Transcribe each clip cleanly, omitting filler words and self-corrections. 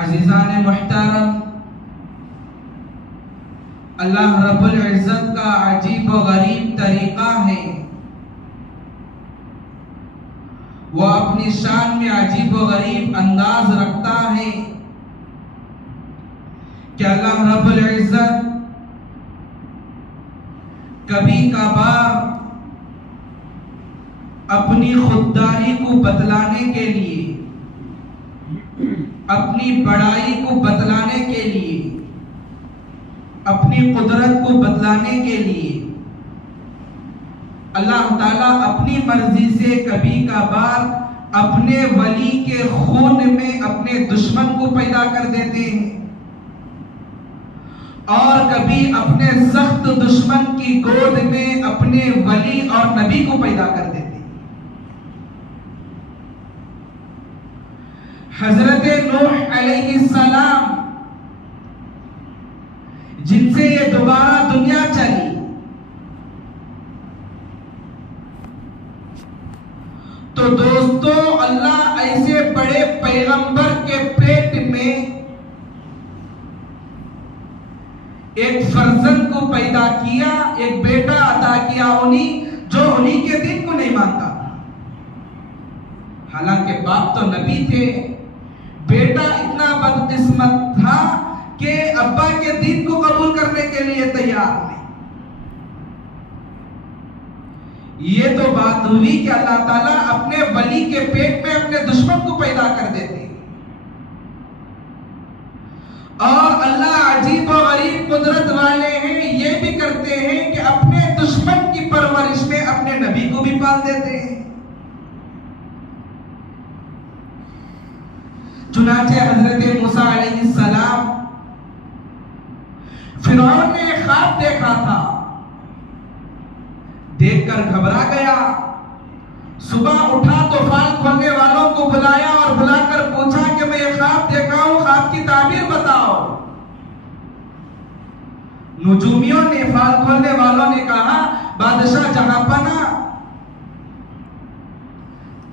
अज़ीज़ान मुहतरम, अल्लाह रब्बुल इज़्ज़त का अजीब व गरीब तरीक़ा है, वो अपनी शान में अजीब व गरीब अंदाज रखता है कि अल्लाह रब्बुल इज़्ज़त कभी कभार अपनी खुददारी को बतलाने के लिए, अपनी बड़ाई को बतलाने के लिए, अपनी कुदरत को बतलाने के लिए अल्लाह ताला अपनी मर्जी से कभी कभार अपने वली के खून में अपने दुश्मन को पैदा कर देते हैं और कभी अपने सख्त दुश्मन की गोद में अपने वली और नबी को पैदा कर देते हैं। हजरत नूह अलैहिस्सलाम, जिनसे ये दोबारा दुनिया चली, तो दोस्तों अल्लाह ऐसे बड़े पैगंबर के पेट में एक फर्जंद को पैदा किया, एक बेटा अता किया जो उन्हीं के दिन को नहीं मानता। हालांकि बाप तो नबी थे, बेटा इतना बदकिस्मत था कि अब्बा के दीन को कबूल करने के लिए तैयार नहीं। ये तो बात हुई कि अल्लाह ताला अपने वली के पेट में अपने दुश्मन को पैदा कर देते हैं और अल्लाह अजीब और गरीब कुदरत वाले हैं, ये भी करते हैं कि अपने दुश्मन की परवरिश में अपने नबी को भी पाल देते हैं। चुनाचे हजरत मूसा अलैहिस्सलाम, फिरौन ने ख्वाब देखा था, देखकर घबरा गया। सुबह उठा तो फाल खोलने वालों को बुलाया और बुलाकर पूछा कि मैं ये ख्वाब देखा हूं, ख्वाब की ताबीर बताओ। नुजूमियों ने, फाल खोलने वालों ने कहा, बादशाह जहांपना,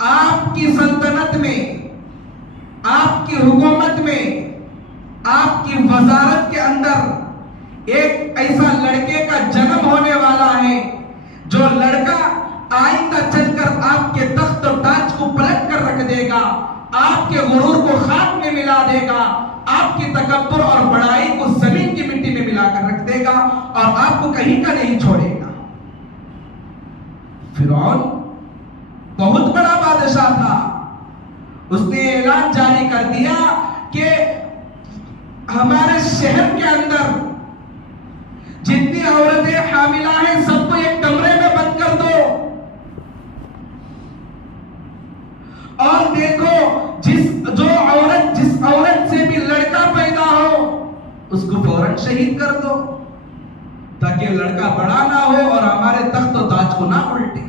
आपकी सल्तनत में, आपकी हुकूमत में, आपकी वजारत के अंदर एक ऐसा लड़के का जन्म होने वाला है जो लड़का आइंदा चलकर आपके तख्त और ताज को पलट कर रख देगा, आपके गुरूर को खाक में मिला देगा, आपकी तकब्बुर और बड़ाई को जमीन की मिट्टी में मिलाकर रख देगा और आपको कहीं का नहीं छोड़ेगा। फिरौन बहुत बड़ा बादशाह था, उसने ऐलान जारी कर दिया कि हमारे शहर के अंदर जितनी औरतें हामिला हैं सबको एक कमरे में बंद कर दो और देखो जिस औरत से भी लड़का पैदा हो उसको फौरन शहीद कर दो ताकि लड़का बड़ा ना हो और हमारे तख्त और ताज को ना उल्टे।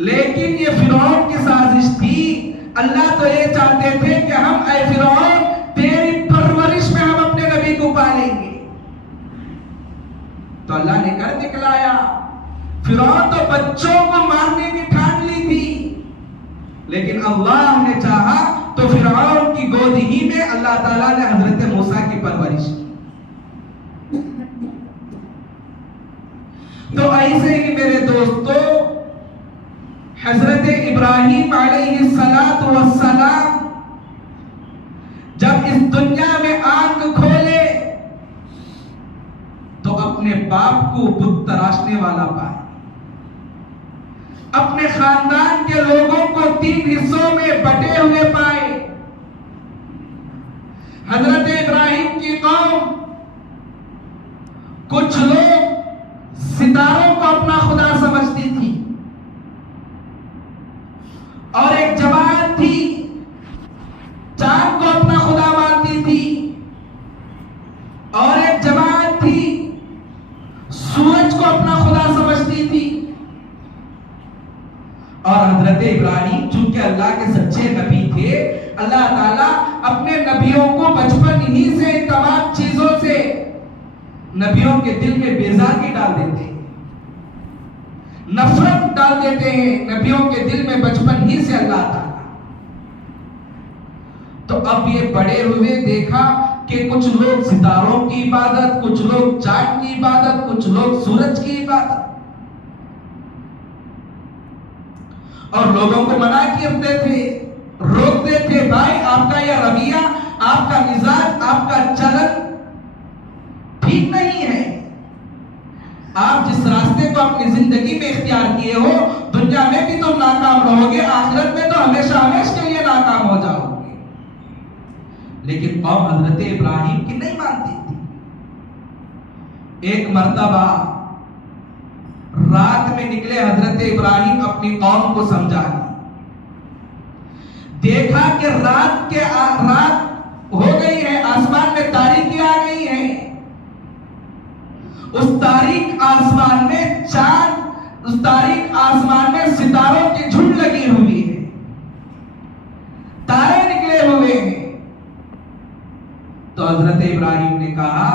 लेकिन ये फिरौन की साजिश थी। अल्लाह तो ये चाहते थे कि हम ऐ फिरौन तेरी परवरिश में हम अपने नबी को पालेंगे, तो अल्लाह ने कर दिखलाया। फिरौन तो बच्चों को मारने की ठान ली थी, लेकिन अल्लाह ने चाहा तो फिरौन की गोद ही में अल्लाह ताला ने हजरत मूसा की परवरिश की। तो ऐसे ही मेरे दोस्तों, हजरत इब्राहिम अलैहिस्सलातु वस्सलाम जब इस दुनिया में आंख खोले तो अपने बाप को बुत तराशने वाला पाए, अपने खानदान के लोगों को 3 हिस्सों में बटे हुए पाए। हजरत इब्राहिम की कौम, कुछ लोग सितारों को अपना खुदा समझती थी और एक जमात थी चांद को अपना खुदा मानती थी और एक जमात थी सूरज को अपना खुदा समझती थी। और हजरत इब्राहिम चूंकि अल्लाह के सच्चे नबी थे, थे, अल्लाह ताला अपने नबियों को बचपन ही से तमाम चीजों से नबियों के दिल में बेजारी डाल देते हैं, नफरत डाल देते हैं नबियों के दिल में बचपन ही से अल्लाह ताला। तो अब ये बड़े हुए देखा कि कुछ लोग सितारों की इबादत, कुछ लोग चांद की इबादत, कुछ लोग सूरज की इबादत, और लोगों को मना करते थे, रोकते थे, भाई आपका यह रवैया, आपका मिजाज, आपका चलन ठीक नहीं है। आप जिस रास्ते को अपनी जिंदगी में इख्तियार किए हो, दुनिया में भी तुम नाकाम रहोगे, आखिरत में तो हमेशा हमेशा के लिए नाकाम हो जाओगे। लेकिन कौम हजरत इब्राहिम की नहीं मानती थी। एक मर्तबा रात में निकले हजरत इब्राहिम अपनी कौम को समझाने, देखा कि रात हो गई है, आसमान में तारीकी आ गई है, उस तारीक आसमान में चांद, उस तारीक आसमान में सितारों की झुंड लगी हुई है, तारे निकले हुए हैं। तो हजरत इब्राहिम ने कहा,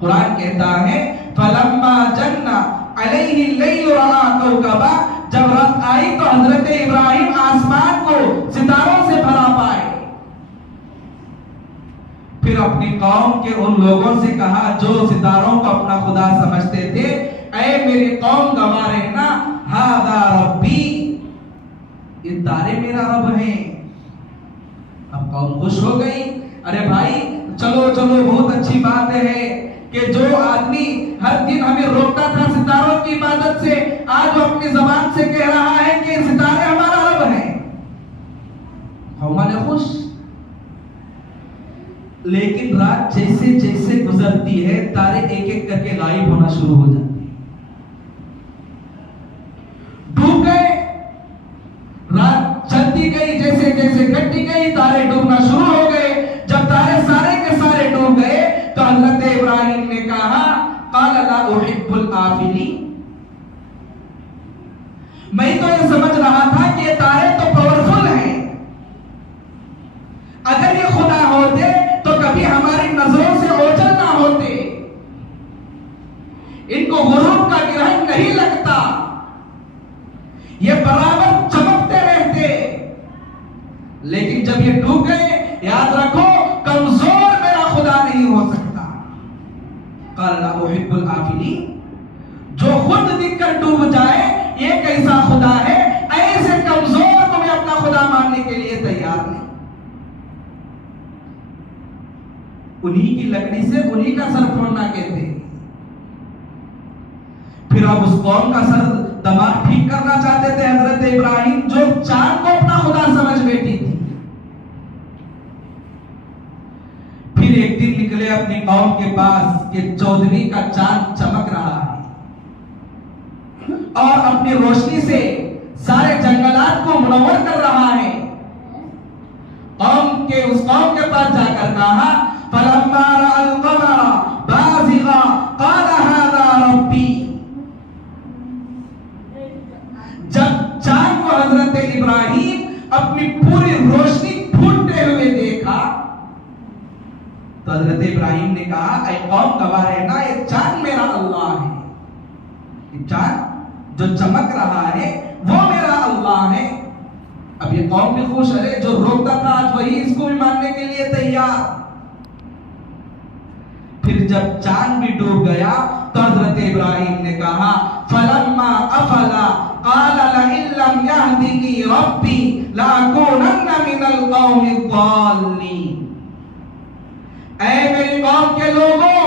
कुरान कहता है फलम्मा जन्ना अलैहि लैल रआ कौकबा, जब रात आई तो हजरत इब्राहिम आसमान को सितारों से भरा पाए। फिर अपनी कौम के उन लोगों से कहा जो सितारों को अपना खुदा समझते थे, ऐ मेरी कौम गवाह रहना, हादा रब्बी, ये तारे मेरा रब है। अब कौम खुश हो गई, अरे भाई चलो चलो, बहुत अच्छी बात है कि जो आदमी हर दिन हमें रोकता था सितारों की इबादत से, आज वो अपनी जबान से कह रहा है कि सितारे हमारा रब है। कौम खुश। लेकिन रात जैसे जैसे गुजरती है, तारे एक एक करके गायब होना शुरू हो जाते हैं, डूब गए। रात चलती गई, जैसे जैसे घटती गई, तारे डूबना शुरू हो गए। जब तारे सारे के सारे डूब गए तो हजरत इब्राहिम ने कहा, क़ाल ला उहिब्बुल आफिलीन, मैं तो ये समझ रहा था कि ये तारे तो पावरफुल हैं, अगर ये खुदा होते तो कभी हमारी नजरों से ओझल ना होते, इनको गुरूब का ग्रहण नहीं लगता, ये बराबर चमकते रहते। लेकिन जब ये डूब गए, याद रखो कमजोर मेरा खुदा नहीं हो सकता। क़ाल ला उहिब्बुल आफिलीन, जो खुद दिखकर डूब जाए ये कैसा खुदा है, ऐसे कमजोर को मैं अपना खुदा मानने के लिए तैयार नहीं। उन्हीं की लकड़ी से उन्हीं का सर फोड़ना कहते हैं। फिर अब उस कौम का सर दिमाग ठीक करना चाहते थे हजरत इब्राहिम, जो चांद को अपना खुदा समझ बैठी थी। फिर एक दिन निकले अपनी कौम के पास कि चौदहवीं का चांद चमक रहा है और अपनी रोशनी से सारे जंगलात को मुनव्वर कर रहा है। उस कौम के पास जाकर कहा, फलम्मा रअल क़मरा बाज़िग़ा क़ाल हाज़ा रब्बी, जब चांद को हजरत इब्राहिम अपनी पूरी रोशनी फूटते हुए देखा तो हजरत इब्राहिम ने कहा, ऐ कौम गवाह रहना, ये चांद मेरा अल्लाह है, ये चांद जो चमक रहा है वो मेरा अल्लाह है। अब ये कौम भी खुश, अरे जो रोकता था आज वही इसको भी मानने के लिए तैयार। फिर जब चांद भी डूब गया तो हजरत इब्राहिम ने कहा, फलम्मा अफला क़ाल लइन लम यहदिनी रब्बी लअकूनन्ना मिनल क़ौमिज़ ज़ालिमीन। ऐ मेरी कौम के लोगों,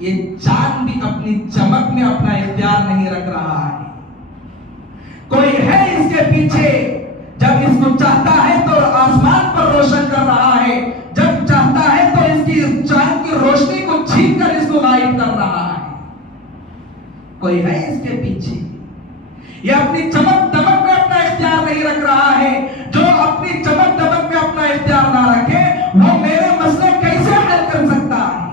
ये चांद भी अपनी चमक में अपना इख्तियार नहीं रख रहा है, कोई है इसके पीछे। जब इसको चाहता है तो आसमान पर रोशन कर रहा है, जब चाहता है तो इसकी चांद की रोशनी को छीन कर इसको गायब कर रहा है, कोई है इसके पीछे। ये अपनी चमक दमक में अपना इख्तियार नहीं रख रहा है। जो अपनी चमक दमक में अपना इख्तियार ना रखे वो मेरे मसले कैसे हल कर सकता है,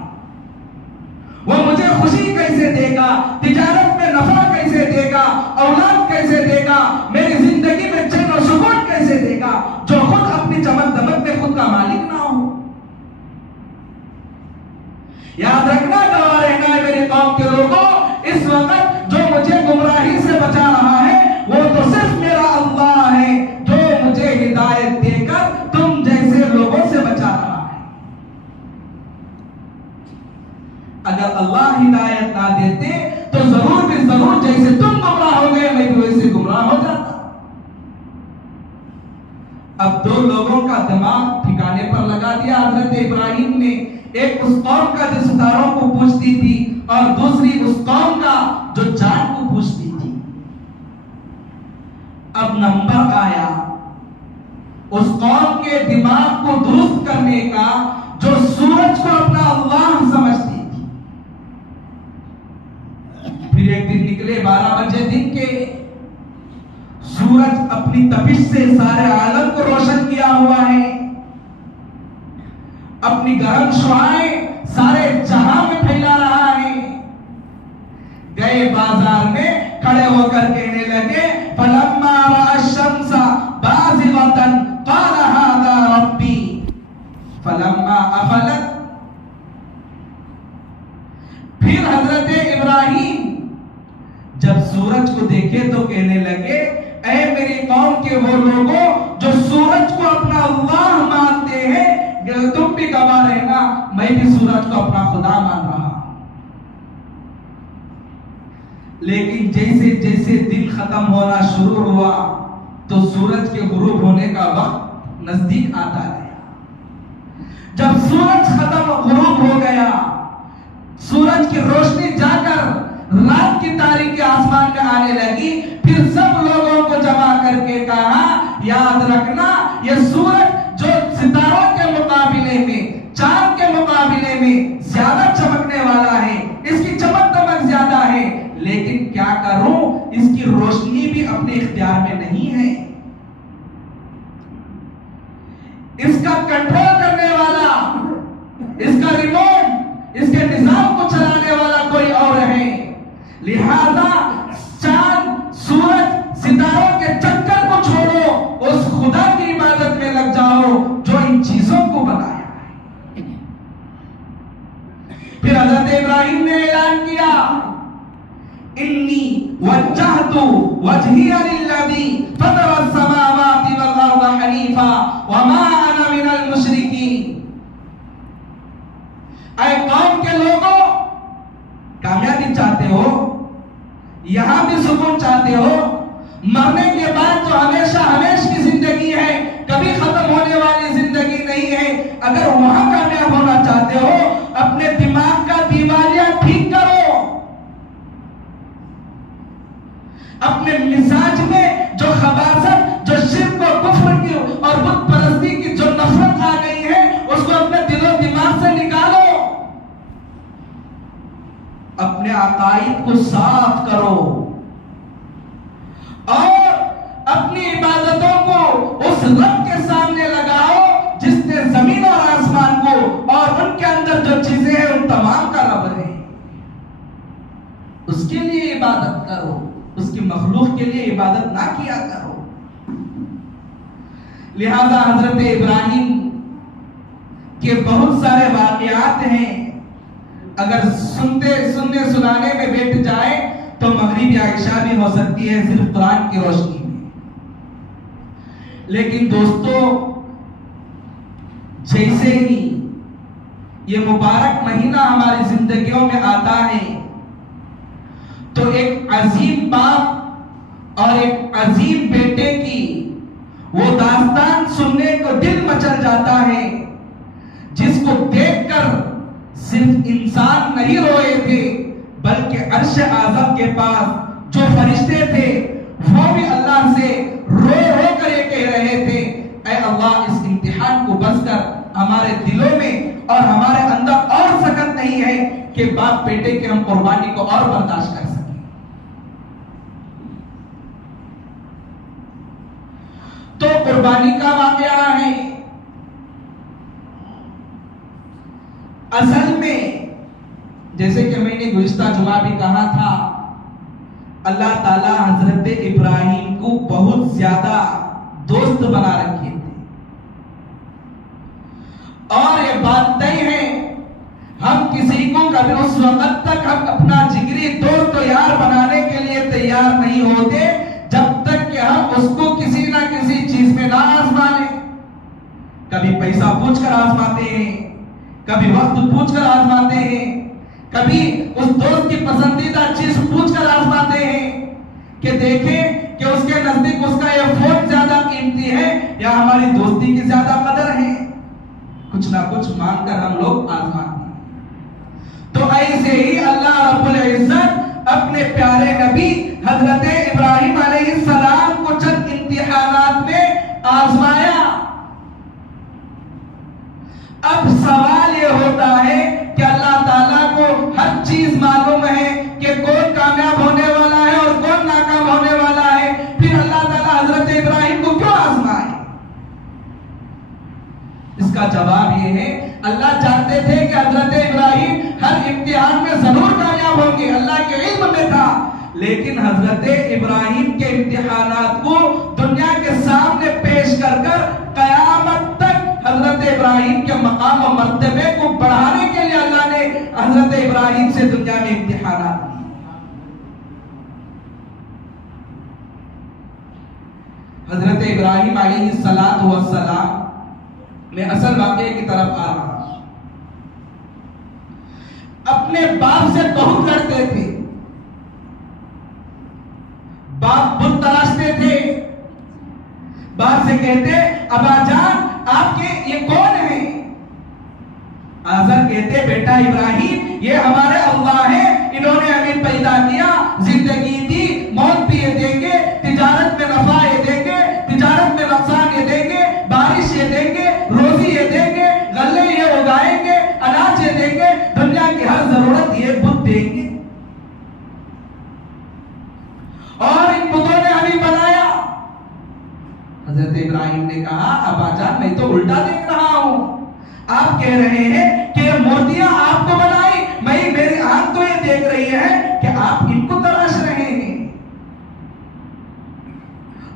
वो मुझे खुशी कैसे देगा, तिजारत में नफा कैसे देगा, औलाद कैसे देगा, मेरी जिंदगी में चैन और सुकून कैसे देगा। जो खुद अपनी चमक दमक में खुद का मालिक ना हो। याद रखना, गवाह रहना है मेरी कौम के लोगों, इस वक्त जो मुझे गुमराही से बचा रहा है वो तो सिर्फ मेरा अल्लाह है, जो मुझे हिदायत देकर तुम जैसे लोगों से बचा रहा है। अगर अल्लाह हिदायत ना देते तो जरूर भी जरूर जैसे तुम गुमराह हो गए मैं भी वैसे गुमराह हो जाता। अब दो लोगों का दिमाग ठिकाने पर लगा दिया हजरत इब्राहिम ने। एक उस कौम का जो सितारों को पूजती थी और दूसरी उस कौम का जो चांद को पूजती थी। अब नंबर आया उस कौम के दिमाग को दुरुस्त करने का जो सूरज को अपना अल्लाह समझती थी। फिर एक दिन निकले 12 बजे दिन के, सूरज अपनी तपिश से सारे आलम को रोशन किया हुआ है, अपनी गर्म शुआएं सारे जहां में फैला रहा है। गए बाजार में, खड़े होकर कहने लगे फलम्मा रअ शम्सा बाज़िगतन क़ाल हाज़ा रब्बी फलम्मा अफलत। फिर हजरत इब्राहिम जब सूरज को देखे तो कहने लगे ऐ मेरी कौम के वो लोगों जो सूरज को अपना अल्लाह मानते हैं, तुम भी गवाह रहना मैं भी सूरज को अपना खुदा मान रहा हूं। लेकिन जैसे जैसे दिन खत्म होना शुरू हुआ तो सूरज के गुरूब होने का वक्त नजदीक आता गया। जब सूरज खत्म गुरूब हो गया, सूरज की रोशनी जाकर रात की तारीकी आसमान में आने लगी, फिर सब लोगों को जमा करके कहा याद रखना ये सूरज जो सितारों के मुकाबले में, चांद के मुकाबले में ज्यादा चमकने वाला है, इसकी चमक दमक ज्यादा है, लेकिन क्या करूं इसकी रोशनी भी अपने इख्तियार में नहीं है। इसका कंट्रोल करने वाला, इसका रिमोट, इसके निजाम को चलाने वाला कोई और है। लिहाजा चांद, सूरज, सितारों के चक्कर को छोड़ो, उस खुदा की इबादत में लग जाओ जो इन चीजों को बनाया है। फिर हजरत इब्राहिम ने ऐलान किया इन्नी वज्जहतु वजहिया लिल्लज़ी फतरा अस्समावाति वल अर्ज़ हनीफा वमा अना मिनल मुशरिकीन। ऐ कौम के लोगों, कामयाबी चाहते हो, यहां भी सुकून चाहते हो, मरने के बाद तो हमेशा हमेशा की जिंदगी है, कभी खत्म होने वाली जिंदगी नहीं है। अगर वहां कामयाब होना चाहते हो अपने दिमाग का दीवालिया ठीक करो, अपने मिजाज में जो खबासत, जो शिर्क और कुफ्र की और बुत परस्ती की जो नफरत आ गई है उसको अपने दिलो दिमाग से निकालो, अपने अकाईद को साफ करो और अपनी इबादतों को उस रब के सामने लगाओ जिसने जमीन और आसमान को और उनके अंदर जो चीजें हैं उन तमाम का रब है। उसके लिए इबादत करो, उसकी मखलूक के लिए इबादत ना किया करो। लिहाजा हजरत इब्राहिम के बहुत सारे वाकयात हैं, अगर सुनने सुनाने में बैठ जाए तो मगरिबी आयशा भी हो सकती है सिर्फ कुरान की रोशनी में। लेकिन दोस्तों, जैसे ही ये मुबारक महीना हमारी जिंदगियों में आता है तो एक अजीम बाप और एक अजीम बेटे की वो दास्तान सुनने को दिल मचल जाता है, जिसको देखकर सिर्फ इंसान नहीं रोए थे बल्कि अर्श आज़म के पास जो फरिश्ते थे वो भी अल्लाह से रो रो कर ये कह रहे थे ऐ अल्लाह इस इम्तिहान को बस कर हमारे दिलों में और हमारे अंदर और सकत नहीं है कि बाप बेटे की हम कुर्बानी को और बर्दाश्त कर सकें। तो कुर्बानी का वाकया है। असल में जैसे कि मैंने गुज़िश्ता जुमा भी कहा था, अल्लाह ताला हजरत इब्राहिम को बहुत ज्यादा दोस्त बना रखे थे। बात तय है, हम किसी को कभी उस वक्त तक हम अपना जिगरी दोस्त तो यार बनाने के लिए तैयार नहीं होते जब तक कि हम उसको किसी ना किसी चीज में ना आजमा लें। कभी पैसा पूछकर आजमाते हैं, कभी वक्त पूछकर आजमाते हैं, कभी उस दोस्त की पसंदीदा चीज पूछकर आजमाते हैं कि देखें कि उसके नजदीक उसका यह फोन ज्यादा कीमती है या हमारी दोस्ती की ज्यादा कदर है। कुछ ना कुछ मांगकर हम लोग आजमाते हैं। तो ऐसे ही अल्लाह रब्बुल इज्जत अपने प्यारे नबी हजरत इब्राहिम अलैहिस्सलाम को चंद इम्तिहानात में आजमाया। अब सवाल ये होता है कि अल्लाह ताला को हर चीज मालूम है कि कौन कामयाब होने वाला है और कौन नाकाम होने वाला है, फिर अल्लाह ताला हजरत इब्राहिम को क्यों आजमाए? इसका जवाब ये है, अल्लाह जानते थे कि हजरत इब्राहिम हर इम्तिहान में जरूर कामयाब होंगे, अल्लाह के इल्म में था। लेकिन हजरत इब्राहिम के इम्तिहानात को दुनिया के सामने पेश कर कयामत तक हजरत इब्राहिम के मकाम और मर्तबे को बढ़ाने के लिए अल्लाह ने हजरत इब्राहिम से दुनिया में इम्तिहानात दिए। हजरत इब्राहिम अलैहिस्सलातु वस्सलाम मैं असल वाक़े की तरफ आ रहा हूं। अपने बाप से बहुत लड़ते थे, बाप बुत तराशते थे, बाप से कहते अब्बाजान आपके ये कौन है? आज़र कहते बेटा इब्राहिम ये हमारे अल्लाह है, इन्होंने हमें पैदा किया, जिंदगी दी, मौत भी ये देंगे, तिजारत में नफा ये देंगे, तिजारत में नुकसान ये देंगे, बारिश ये देंगे, रोजी ये देंगे, गल्ले ये उगाएंगे, अनाज ये देंगे, दुनिया की हर जरूरत ये बुत देंगे। और इन बुतों ने हमें बनाया। हजरत इब्राहिम ने कहा अब्बाजान मैं तो उल्टा देख रहा हूं, आप कह रहे हैं कि मूर्तियां आपको बनाई, मेरी आंख तो ये देख रही है कि आप इनको तराश रहे हैं।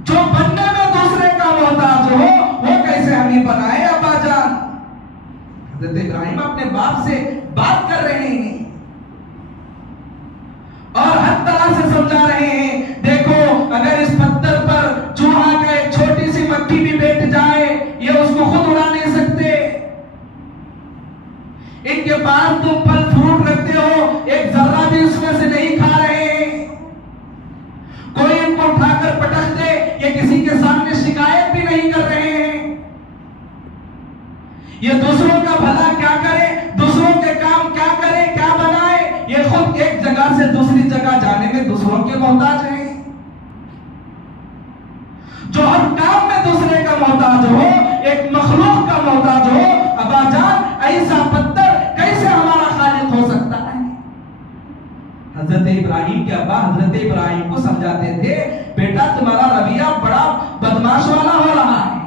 जो बनने में दूसरे का मोहताज हो वो कैसे हमें बनाए अब्बाजान? हजरत इब्राहिम अपने बाप से बात कर रहे हैं और हर तरह से समझा रहे हैं, देखो अगर इस पत्थर पर चूहा का एक छोटी सी मक्खी भी बैठ जाए ये उसको खुद उड़ा नहीं सकते। इनके पास तुम फल फ्रूट रखते हो, एक जर्रा भी उसमें से नहीं खा रहे हैं। कोई इनको उठाकर पटक दे ये किसी के सामने शिकायत भी नहीं कर रहे हैं। ये दूसरों का भला क्या करे, दूसरों के काम क्या करे, क्या बनाए, ये खुद एक जगह से दूसरी जगह जाने में दूसरों के मोहताज हैं। जो हर काम में दूसरे का मोहताज हो, एक मखलूक का मोहताज हो, अब्बाजान ऐसा पत्थर कैसे हमारा खालिक हो सकता है? हजरत इब्राहिम के अब्बा हजरत इब्राहिम को समझाते थे, बेटा तुम्हारा रवैया बड़ा बदमाश वाला हो रहा है,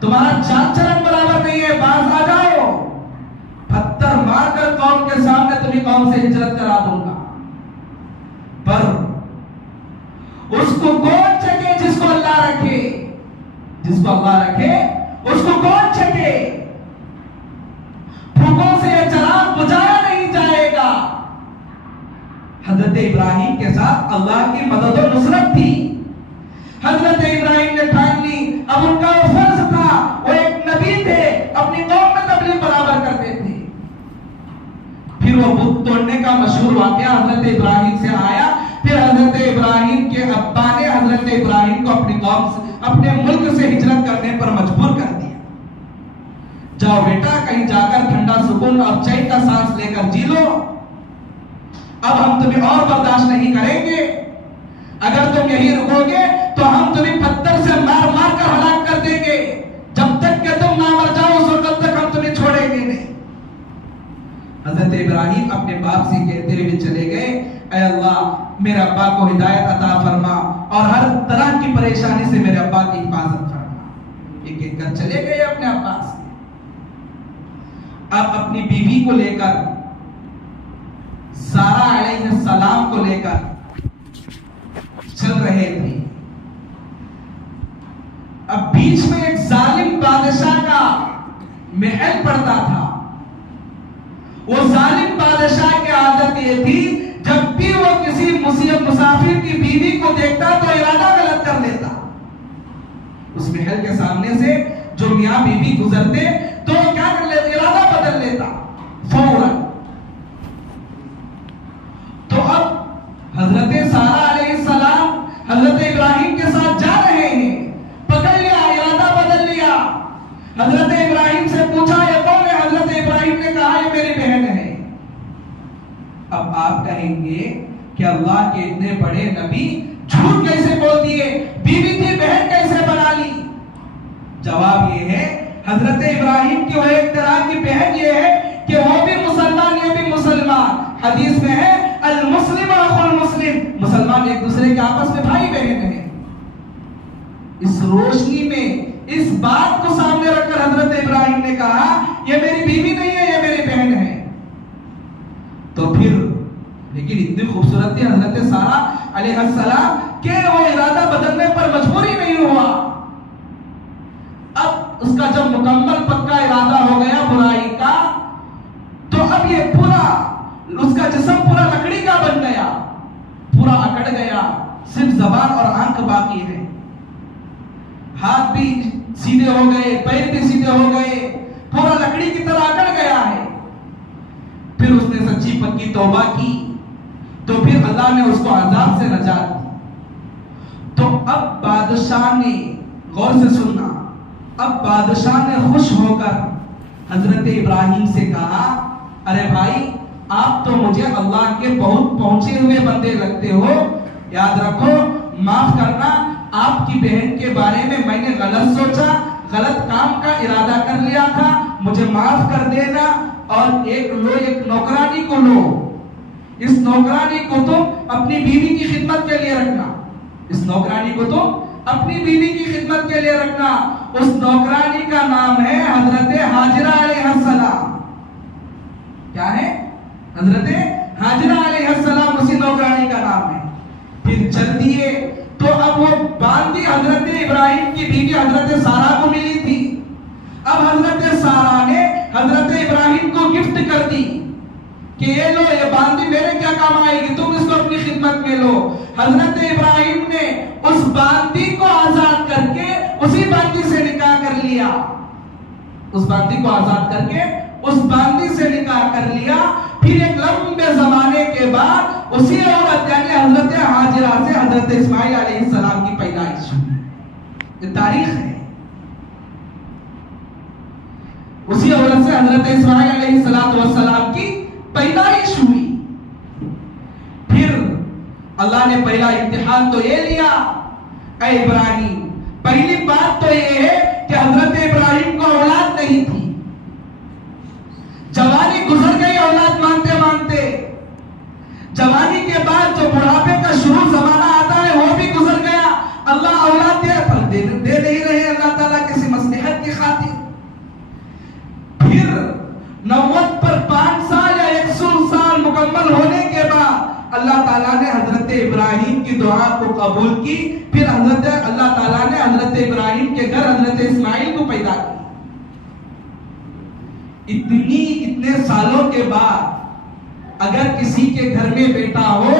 तुम्हारा चाल चलन बराबर नहीं है, बाज आ जाओ, पत्थर मारकर कौम के सामने तुम्हें कौम से हिजरत करा दूंगा। पर उसको कौन चके जिसको अल्लाह रखे, जिसको अल्लाह रखे उसको कौन चके? फूकों से यह चराग बुझाया नहीं जाएगा। हजरत इब्राहिम के साथ अल्लाह की मदद और नुसरत थी। हजरत इब्राहिम ने ठान ली, अब उनका वो फर्ज था, वो एक नबी थे, अपनी कौम में तबलीग बराबर करते थे। फिर वो बुत तोड़ने का मशहूर वाकया हजरत इब्राहिम से आया। फिर हजरत इब्राहिम के अब्बा ने हजरत इब्राहिम को अपनी कौम से, अपने मुल्क से हिजरत करने पर मजबूर कर दिया। जाओ बेटा कहीं जाकर ठंडा सुकून और चैन का सांस लेकर जी लो, अब हम तुम्हें और बर्दाश्त नहीं करेंगे। अगर तुम यही रुकोगे तो हम तुम्हें पत्थर से मार मार कर हलाक कर देंगे। जब तक कि तुम ना मर जाओ उस वक्त तक हम तुम्हें छोड़ेंगे नहीं। हजरत इब्राहिम अपने बाप से कहते हुए चले गए, ऐ अल्लाह मेरे अब्बा को हिदायत अता फरमा और हर तरह की परेशानी से मेरे अब्बा की हिफाजत फरमा। एक एक कर चले गए अपने अब्बा से। अब अपनी बीवी को लेकर, सारा अलैहिस्सलाम को लेकर चल रहे थे। अब बीच में एक जालिम बादशाह का महल पड़ता था। वो जालिम बादशाह की आदत ये थी, जब भी वो किसी मुसाफिर की बीवी को देखता तो इरादा गलत कर लेता। उस महल के सामने से जो मियां बीवी गुजरते तो क्या कर लेता, इरादा बदल लेता फौरन। तो अब हजरत सारा अलैहिस्सलाम हजरत इब्राहिम के साथ जा रहे हैं, पकड़ लिया, इरादा बदल लिया। हजरत इब्राहिम से पूछा ये कौन है? हजरत इब्राहिम ने कहा ये मेरी बहन है। अब आप कहेंगे कि अल्लाह के इतने बड़े नबी झूठ कैसे बोल दिए, बीवी थी बहन कैसे बना ली? जवाब ये है, हजरत इब्राहिम की वो एक तरह की बहन ये है कि वो भी मुसलमान, ये भी मुसलमान। हदीस में है अल मुस्लिम अखुल मुस्लिम, मुसलमान एक दूसरे के आपस में भाई बहन हैं। इस रोशनी में इस बात को सामने रखकर हजरत इब्राहिम ने कहा ये मेरी बीवी नहीं है, ये मेरी बहन है। तो फिर लेकिन इतनी खूबसूरत थी हजरत सारा अलैहिस्सलाम के वो इरादा बदलने पर मजबूर ही नहीं हुआ। अब उसका जब मुकम्मल पक्का इरादा हो गया बुराई का, तो अब ये पूरा उसका जिस्म पूरा लकड़ी का बन गया, पूरा अकड़ गया, सिर्फ जबान और आंख बाकी है। हाथ भी सीधे हो गए, पैर भी सीधे हो गए, पूरा लकड़ी की तरह अकड़ गया है। फिर उसने सच्ची पक्की तौबा की, तो फिर अल्लाह ने उसको अजाब से नजात दी। तो अब बादशाह ने, गौर से सुनना, अब बादशाह ने खुश होकर हजरत इब्राहिम से कहा अरे भाई आप तो मुझे अल्लाह के बहुत पहुंचे हुए बंदे लगते हो, याद रखो, माफ करना, आपकी बहन के बारे में मैंने गलत सोचा, गलत काम का इरादा कर लिया था, मुझे माफ कर देना। और एक नौकरानी को लो, इस नौकरानी को तुम अपनी बीवी की खिदमत के लिए रखना, इस नौकरानी को तुम अपनी बीवी की खिदमत के लिए रखना। उस नौकरानी का नाम है हजरत हाजिरा अलैहिस्सलाम। क्या है? हजरत हाजिरा अलैहिस्सलाम, उसी नौकरानी का नाम है। फिर चल दिए, तो अब वो बांदी हजरत इब्राहिम की बीवी हजरत सारा को मिली थी। अब हजरत सारा ने हजरत इब्राहिम को गिफ्ट कर दी कि ये लो, ये बांदी मेरे क्या काम आएगी, तुम इसको अपनी खिदमत में लो। हजरत इब्राहिम ने उस बांदी को आजाद करके उसी बांदी से निकाह कर लिया, उस बांदी को आजाद करके उस बांदी से निकाह कर लिया। फिर एक लंबे जमाने के बाद उसी औरत यानी हजरत हाजिरा से हजरत इस्माइल अलैहिस्सलाम की पैदाइश हुई। ये तारीख है। उसी औरत से हजरत इस्माइल अलैहिस्सलाम की पैदाइश हुई। फिर अल्लाह ने पहला इम्तिहान तो ये लिया, ऐ इब्राहिम, पहली बात तो ये है कि हजरत इब्राहिम को औलाद नहीं थी, जवानी गुजर गई औलाद मांगते मांगते। जवानी के बाद जो बुढ़ापे का शुरू जमाना आता है वो भी गुजर गया। अल्लाह औलाद दे पर दे नहीं रहे अल्लाह ताला किसी मसलहत की खातिर। फिर 90 पर 5 साल या 100 साल मुकम्मल होने के बाद अल्लाह ताला ने हजरत इब्राहिम की दुआ को कबूल की। फिर अल्लाह ताला ने हजरत इब्राहिम के घर हजरत इस्माइल को पैदा किया। इतने सालों के बाद अगर किसी के घर में बेटा हो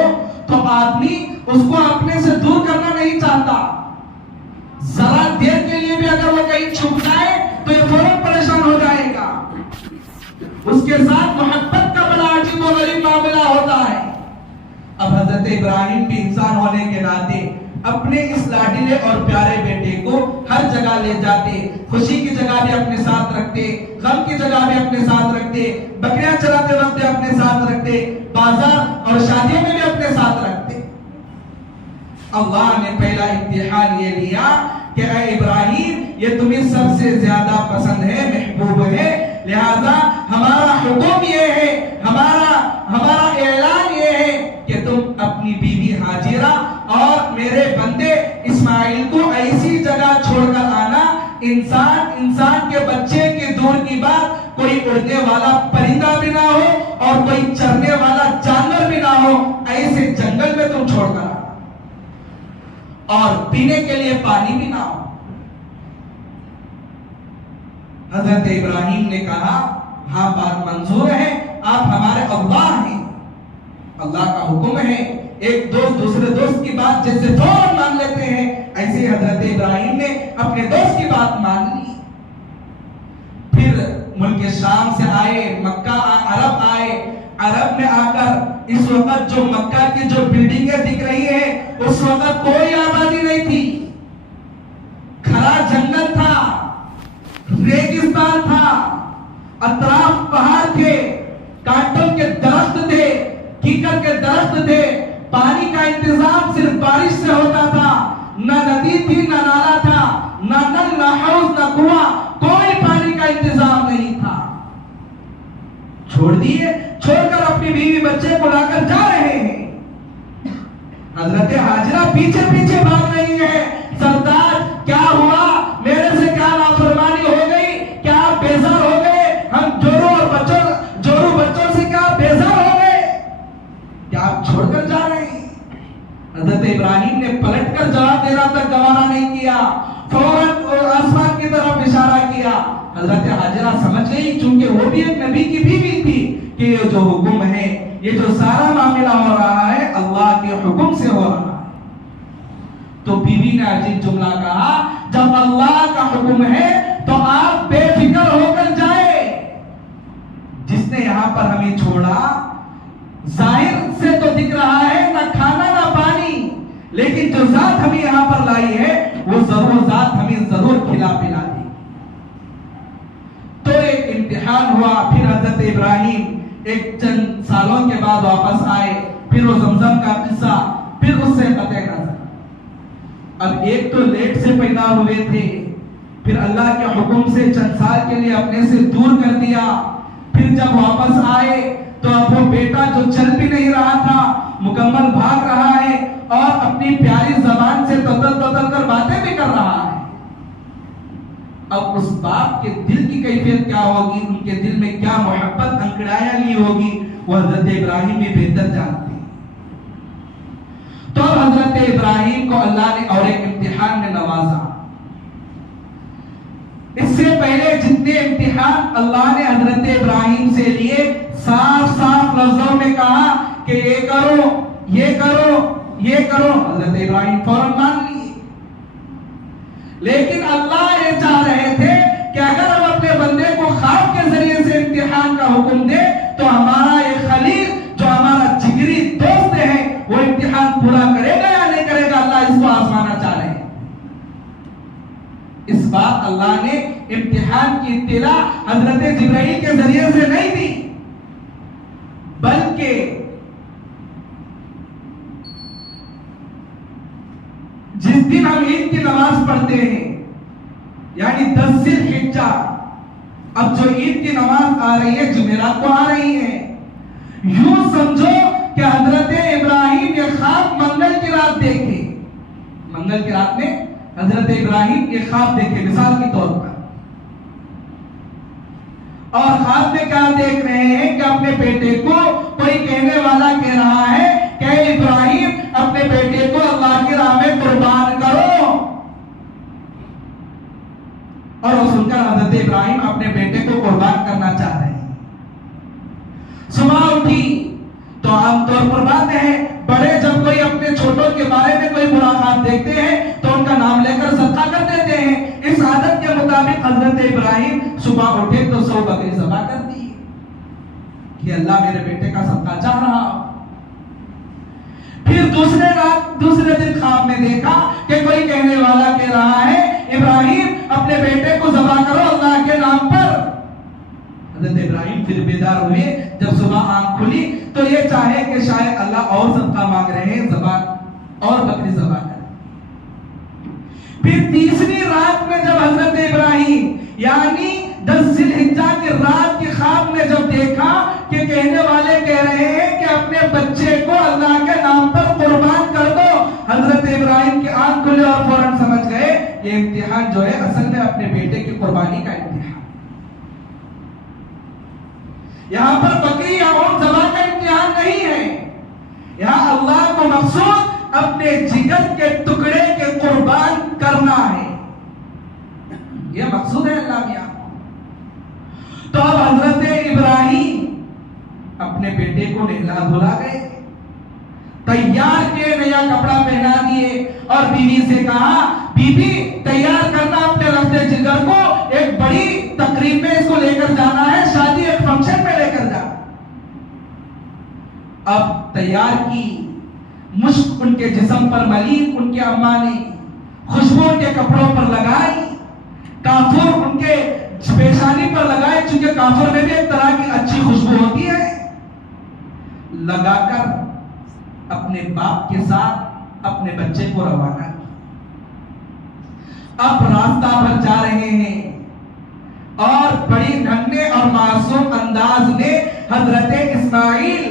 तो आदमी उसको अपने से दूर करना नहीं चाहता। जरा देर के लिए भी अगर वो कहीं छुप जाए तो ये फौरन परेशान हो जाएगा। उसके साथ मोहब्बत का बड़ा अजीब व गरीब मामला होता है। अब हजरत इब्राहिम भी इंसान होने के नाते अपने इस लाडले और प्यारे बेटे को हर जगह ले जाते, खुशी की जगह भी अपने साथ रखते, गम की जगह भी अपने साथ रखते, बकरियां चराते वक्त भी अपने साथ रखते, बाजार और शादियों में भी अपने साथ रखते। अल्लाह ने पहला इम्तिहान ये लिया कि ऐ इब्राहिम, ये तुम्हें सबसे ज्यादा पसंद है, महबूब है, लिहाजा हमारा हुक्म ये है, हमारा ऐलान ये है कि तुम अपनी बीवी हाजिरा और मेरे बंदे इस्माइल को ऐसी जगह छोड़कर आना, इंसान के बच्चे के दूर की बात, कोई उड़ने वाला परिंदा भी ना हो और कोई चरने वाला जानवर भी ना हो, ऐसे जंगल में तुम छोड़कर आना और पीने के लिए पानी भी ना हो। हजरत इब्राहिम ने कहा, हाँ बात मंजूर है, आप हमारे अल्लाह हैं, अल्लाह का हुक्म है। एक दोस्त दूसरे दोस्त की बात जैसे फौरन मान लेते हैं, ऐसे हजरत इब्राहिम ने अपने दोस्त की बात मान ली। फिर मुल्क शाम से आए, मक्का अरब आए। अरब में आकर इस वक्त जो मक्का की जो बिल्डिंगें दिख रही है, उस वक्त कोई आबादी नहीं थी, खरा जंगल था, रेगिस्तान था, अतराफ पहाड़ थे, कांटों के दरख्त थे, कीकर के दरख्त थे, पानी का इंतजाम सिर्फ बारिश से होता था, न नदी थी न नाला था, न नल न हाउस न कुआं, कोई पानी का इंतजाम नहीं था। छोड़ दिए, छोड़कर अपनी बीवी बच्चे को लाकर जा रहे हैं। हजरत हाजरा पीछे पीछे भाग रही है, सरदार क्या हुआ, मेरे से क्या नाफरमानी हो गई, क्या आप बेजार हो गए, हम जोरू बच्चों से क्या बेजार हो गए, क्या आप छोड़कर जा रहे हैं। हजरत इब्राहिम ने पलटकर जवाब देना तक गवारा नहीं किया, फौरन आसमान की तरफ इशारा किया। हजरत हाजरा समझ गई, चूंकि वो भी एक नबी की बीवी थी, कि ये जो हुक्म है, ये जो सारा मामला हो रहा है, अल्लाह के हुक्म से हो रहा है। तो बीवी ने अजीब जुमला कहा, जब अल्लाह का हुक्म है तो आप बेफिक्र होकर जाए। जिसने यहां पर हमें छोड़ा, जाहिर से तो दिख रहा है ना खाना ना पानी, लेकिन जो जात हमें यहां पर लाई है, वो जरूर जात हमें जरूर खिला पिला दी। तो एक इम्तिहान हुआ। फिर हजरत इब्राहिम एक चंद सालों के बाद वापस आए। फिर वो जमजम का किस्सा, फिर उससे कतई नजर। अब एक तो लेट से पैदा हुए थे, फिर अल्लाह के हुक्म से चंद साल के लिए अपने से दूर कर दिया। फिर जब वापस आए तो अब वो बेटा जो चल भी नहीं रहा था, मुकम्मल भाग रहा है और अपनी प्यारी जबान से तोतल कर बातें भी कर रहा है। अब उस बाप के दिल की कैफियत क्या होगी, उनके दिल में क्या मोहब्बत अंकड़ाया ली होगी, वो हजरत इब्राहिम में बेहतर जानते हैं। तो हजरत इब्राहिम को अल्लाह ने और एक इम्तिहान में नवाजा। इससे पहले जितने इम्तिहान अल्लाह ने हजरत इब्राहिम से लिए, साफ साफ लफ्जों में कहा कि ये करो ये करो ये करो, हजरत इब्राहिम फौरन मान लिए। लेकिन अल्लाह ये चाह रहे थे कि अगर हम अपने बंदे को ख्वाब के जरिए से इम्तिहान का हुक्म दे, तो हमारा ये खलील जो हमारा जिगरी दोस्त है, वो इम्तिहान पूरा करेगा या नहीं करेगा, अल्लाह इसको आजमाना चाह रहे हैं। इस बात अल्लाह ने इम्तिहान की इत्तिला हजरत जिब्राइल के जरिए से नहीं दी, बल्कि जिस दिन हम ईद की नमाज पढ़ते हैं, यानी 10 ज़िलहिज्जा, अब जो ईद की नमाज आ रही है, जुमेरात को आ रही है, यूं समझो कि हजरत इब्राहिम ये ख्वाब मंगल की रात देखे। मंगल की रात में हजरत इब्राहिम ये ख्वाब देखे मिसाल के तौर पर, और ख्वाब में क्या देख रहे हैं कि अपने बेटे को कोई कहने वाला कह रहा है कि इब्राहिम अपने बेटे को अल्लाह की राह में कुर्बान करो। और वो सुनकर हजरत इब्राहिम अपने बेटे को कुर्बान करना चाह रहे हैं। सुबह उठी तो आमतौर पर बात है, बड़े जब कोई अपने छोटों के बारे में कोई बुरा ख्वाब देखते हैं तो उनका नाम लेकर सदका कर देते हैं। इस आदत के मुताबिक हजरत इब्राहिम सुबह उठे तो 100 बकरी ज़बह कर दी कि अल्लाह मेरे बेटे का सदका चाह रहा। फिर दूसरे दिन ख्वाब में देखा कि कोई कहने वाला कह रहा है, इब्राहिम अपने बेटे को ज़बह करो अल्लाह के नाम पर। हजरत इब्राहिम फिर बेदार हुए। जब सुबह आंख खुली तो ये चाहे कि शायद अल्लाह और सदका मांग रहे हैं, ज़बह और बकरी ज़बह करें। फिर तीसरी रात में जब हजरत इब्राहिम यानी 10 ज़िलहिज्जा की रात के ख्वाब में जब देखा कि कहने वाले कह रहे हैं कि अपने बच्चे को अल्लाह के नाम पर कुर्बान कर दो, हजरत इब्राहिम की आंख खुले और फौरन समझ गए ये इम्तिहान जो है असल में अपने बेटे की कुर्बानी का इम्तिहान। यहां पर बकरी या ऊंट ज़बह का इम्तिहान नहीं है, यहां अल्लाह को मकसूद अपने जिगर के टुकड़े के कुर्बान करना है। यह मकसूद है अल्लाह मियां। हजरत इब्राहिम अपने बेटे को नहला धुला गए, तैयार किए, नया कपड़ा पहना दिए और बीवी से कहा, बीबी तैयार करना अपने लफ्ज़े जिगर को, एक बड़ी तकरीब में इसको लेकर जाना है, शादी एक फंक्शन में लेकर जाना। अब तैयार की, मुश्क उनके जिस्म पर मली, उनके अम्मा ने खुशबू उनके कपड़ों पर लगाई, काफूर उनके पेशानी पर लगाए, क्योंकि काफूर में भी एक तरह की अच्छी खुशबू होती है, लगाकर अपने बाप के साथ अपने बच्चे को रवाना किया। अब रास्ता पर जा रहे हैं और बड़ी नन्हे और मासूम अंदाज में हजरत इस्माइल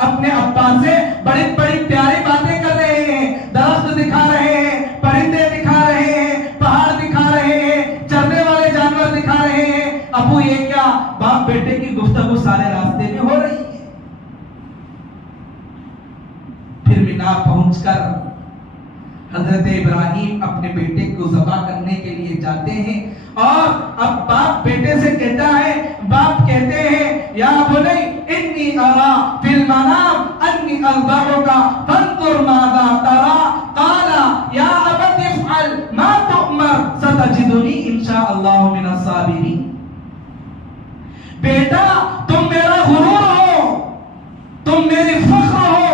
अपने अब्बा से बड़ी बड़ी प्यारी बातें कर रहे हैं, दरख्त दिखा रहे हैं, परिंदे दिखा रहे हैं, पहाड़ दिखा रहे हैं, चरने वाले जानवर दिखा रहे हैं। अबू ये क्या, बाप बेटे की गुफ्तगू सारे रास्ते में हो रही है। फिर मीनार पहुंचकर हजरत इब्राहिम अपने बेटे को ज़बा करने के लिए जाते हैं और अब बाप बेटे से कहता है, बाप कहते हैं, या बुनई इन्नी अरा फिल मनाम अन्नी अज़बहुका फंजुर माज़ा तरा, क़ाला या अबती इफ़अल मा तुअमर सतजिदुनी इंशाअल्लाहु मिनस साबिरीन। बेटा तुम मेरा गुरूर हो, तुम मेरी फख्र हो,